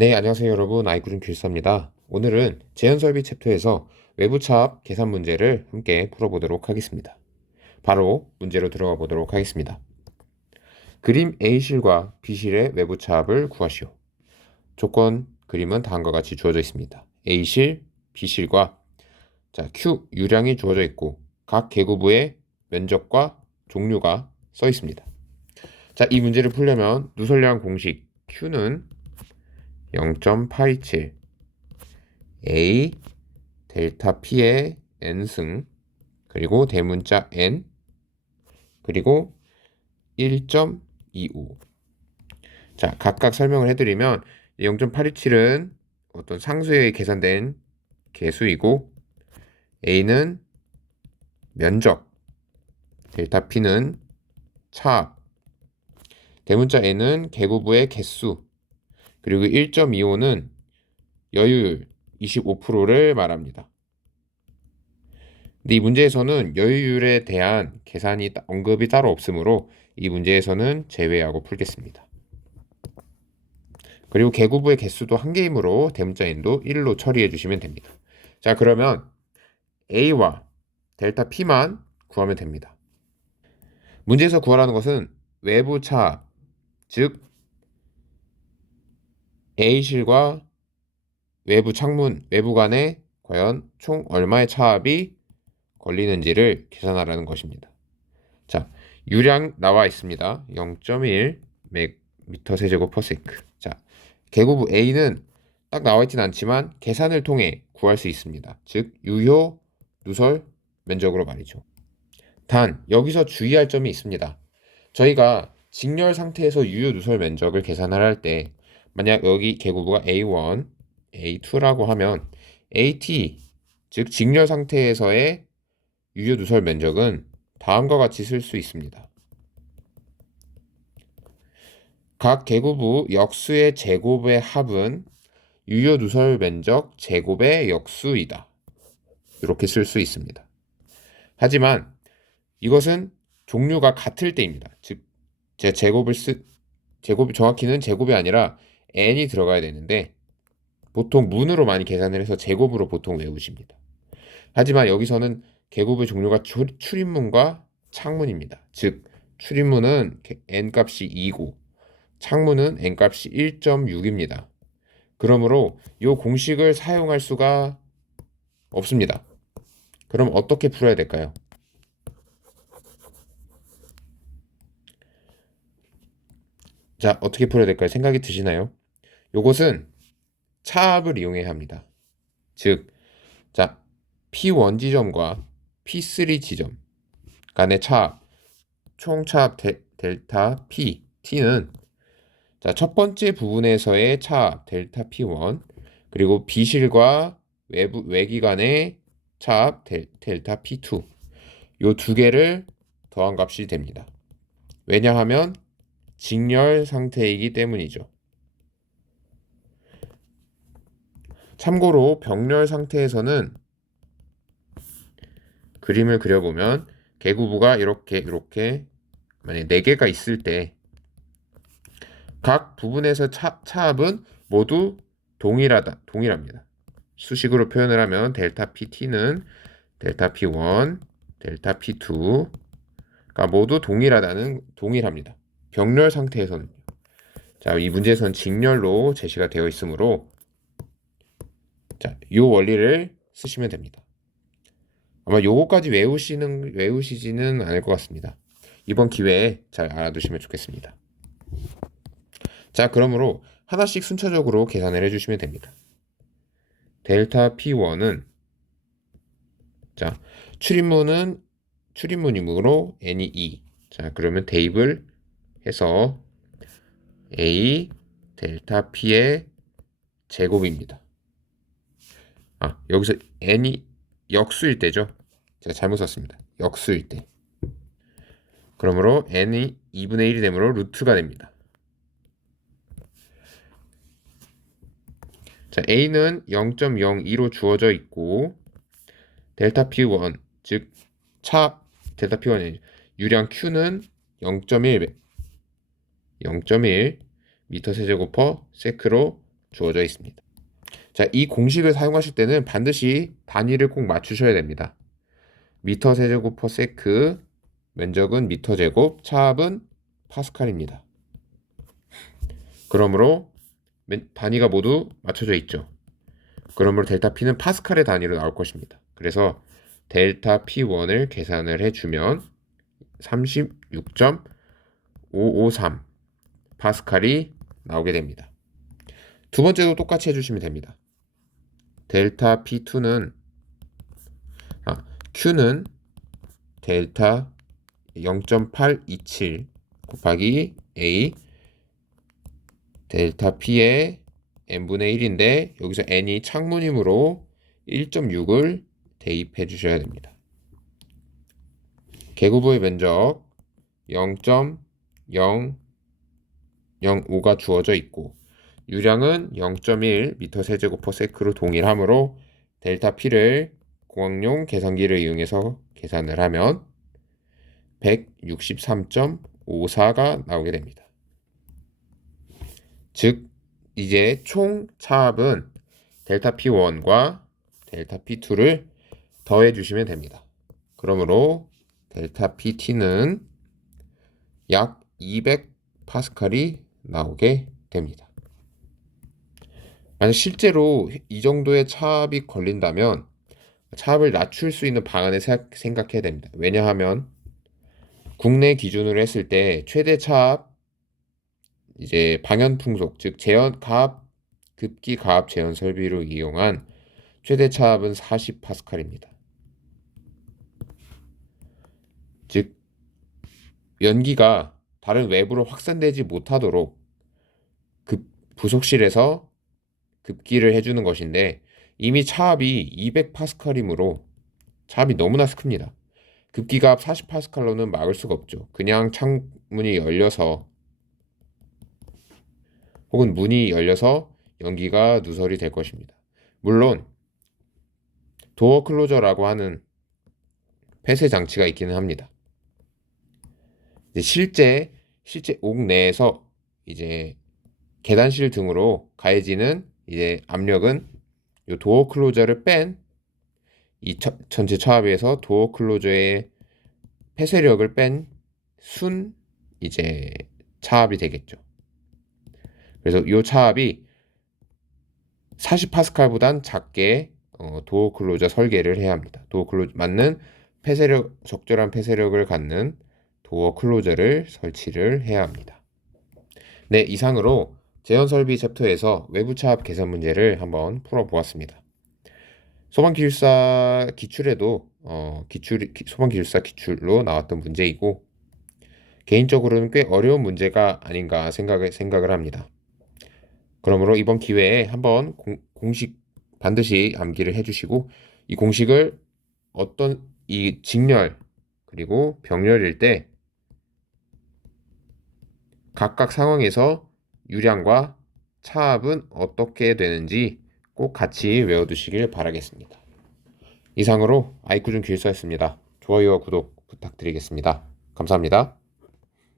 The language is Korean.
네, 안녕하세요 여러분. 아이구름 길서입니다. 오늘은 제한설비 챕터에서 외부차압 계산 문제를 함께 풀어보도록 하겠습니다. 바로 문제로 들어가 보도록 하겠습니다. 그림 A실과 B실의 외부차압을 구하시오. 조건 그림은 다음과 같이 주어져 있습니다. A실, B실과 Q 유량이 주어져 있고 각 계구부의 면적과 종류가 써 있습니다. 이 문제를 풀려면 누설량 공식 Q는 0.827 A 델타 P의 n승 그리고 대문자 n 그리고 1.25. 각각 설명을 해드리면 0.827은 어떤 상수에 계산된 개수이고 A는 면적, 델타 P는 차압, 대문자 n은 계구부의 개수, 그리고 1.25는 여유율 25%를 말합니다. 근데 이 문제에서는 여유율에 대한 계산이 언급이 따로 없으므로 이 문제에서는 제외하고 풀겠습니다. 그리고 계구부의 개수도 한 개이므로 대문자 n도 1로 처리해 주시면 됩니다. 그러면 A와 델타 P만 구하면 됩니다. 문제에서 구하라는 것은 외부 차압, 즉 A실과 외부 창문, 외부간에 과연 총 얼마의 차압이 걸리는지를 계산하라는 것입니다. 유량 나와 있습니다. 0.1 미터 세제곱 퍼 세크. 계구부 A는 딱 나와 있진 않지만 계산을 통해 구할 수 있습니다. 즉 유효 누설 면적으로 말이죠. 단 여기서 주의할 점이 있습니다. 저희가 직렬 상태에서 유효 누설 면적을 계산을 할 때 만약 여기 계구부가 A1, A2라고 하면 AT 즉 직렬 상태에서의 유효 누설 면적은 다음과 같이 쓸 수 있습니다. 각 계구부 역수의 제곱의 합은 유효 누설 면적 제곱의 역수이다. 이렇게 쓸 수 있습니다. 하지만 이것은 종류가 같을 때입니다. 즉, 제곱이 정확히는 제곱이 아니라 n이 들어가야 되는데 보통 문으로 많이 계산을 해서 제곱으로 보통 외우십니다. 하지만 여기서는 계급의 종류가 출입문과 창문입니다. 즉 출입문은 n값이 2고 창문은 n값이 1.6입니다. 그러므로 이 공식을 사용할 수가 없습니다. 그럼 어떻게 풀어야 될까요? 어떻게 풀어야 될까요? 생각이 드시나요? 요것은 차압을 이용해야 합니다. 즉, P1 지점과 P3 지점 간의 차압, 총 차압 델타 P, T는 첫 번째 부분에서의 차압 델타 P1 그리고 B실과 외기간의 차압 델타 P2 요 두 개를 더한 값이 됩니다. 왜냐하면 직렬 상태이기 때문이죠. 참고로 병렬 상태에서는 그림을 그려보면 계구부가 이렇게 만약 4개가 있을 때 각 부분에서 차압은 모두 동일합니다. 수식으로 표현을 하면 델타 PT는 델타 P1, 델타 P2가 모두 동일합니다. 병렬 상태에서는 이 문제에서는 직렬로 제시가 되어 있으므로 이 원리를 쓰시면 됩니다. 아마 요거까지 외우시지는 않을 것 같습니다. 이번 기회에 잘 알아두시면 좋겠습니다. 그러므로 하나씩 순차적으로 계산을 해주시면 됩니다. 델타 P1은 출입문이므로 n이 2. 그러면 대입을 해서 A 델타 P의 제곱입니다. 여기서 n이 역수일 때죠. 제가 잘못 썼습니다. 역수일 때. 그러므로 n이 2분의 1이 되므로 루트가 됩니다. A는 0.02로 주어져 있고 델타 P1 즉 델타 P1의 유량 Q는 0.1 미터 세제곱 퍼 세크로 주어져 있습니다. 자, 이 공식을 사용하실 때는 반드시 단위를 꼭 맞추셔야 됩니다. 미터 세제곱 퍼 세크, 면적은 미터 제곱, 차압은 파스칼입니다. 그러므로 단위가 모두 맞춰져 있죠. 그러므로 델타 P는 파스칼의 단위로 나올 것입니다. 그래서 델타 P1을 계산을 해주면 36.553 파스칼이 나오게 됩니다. 두 번째도 똑같이 해주시면 됩니다. 델타 P2는 Q는 델타 0.827 곱하기 A 델타 P의 n분의 1인데 여기서 n이 창문이므로 1.6을 대입해 주셔야 됩니다. 개구부의 면적 0.005가 주어져 있고 유량은 0.1 미터 세제곱 퍼 세크로 동일하므로 델타 P를 공학용 계산기를 이용해서 계산을 하면 163.54가 나오게 됩니다. 즉 이제 총 차압은 델타 P1과 델타 P2를 더해 주시면 됩니다. 그러므로 델타 PT는 약 200파스칼이 나오게 됩니다. 만약 실제로 이 정도의 차압이 걸린다면 차압을 낮출 수 있는 방안을 생각해야 됩니다. 왜냐하면 국내 기준으로 했을 때 최대 차압 이제 방연풍속 즉 제연 가압 급기 가압 제연 설비로 이용한 최대 차압은 40파스칼입니다. 즉 연기가 다른 외부로 확산되지 못하도록 부속실에서 급기를 해주는 것인데 이미 차압이 200파스칼이므로 차압이 너무나 큽니다. 급기가압 40파스칼로는 막을 수가 없죠. 그냥 창문이 열려서 혹은 문이 열려서 연기가 누설이 될 것입니다. 물론 도어 클로저라고 하는 폐쇄 장치가 있기는 합니다. 실제 옥 내에서 이제 계단실 등으로 가해지는 이제 압력은 이 도어 클로저를 뺀 이 전체 차압에서 도어 클로저의 폐쇄력을 뺀 순 이제 차압이 되겠죠. 그래서 이 차압이 40파스칼보단 작게 도어 클로저 설계를 해야 합니다. 도어 클로저 맞는 적절한 폐쇄력을 갖는 도어 클로저를 설치를 해야 합니다. 네, 이상으로 제연설비 챕터에서 외부 차압 계산 문제를 한번 풀어보았습니다. 소방기술사 기출에도 소방기술사 기출로 나왔던 문제이고 개인적으로는 꽤 어려운 문제가 아닌가 생각을 합니다. 그러므로 이번 기회에 한번 공식 반드시 암기를 해주시고 이 공식을 어떤 이 직렬 그리고 병렬일 때 각각 상황에서 유량과 차압은 어떻게 되는지 꼭 같이 외워두시길 바라겠습니다. 이상으로 아이쿠준 기술사였습니다. 좋아요와 구독 부탁드리겠습니다. 감사합니다.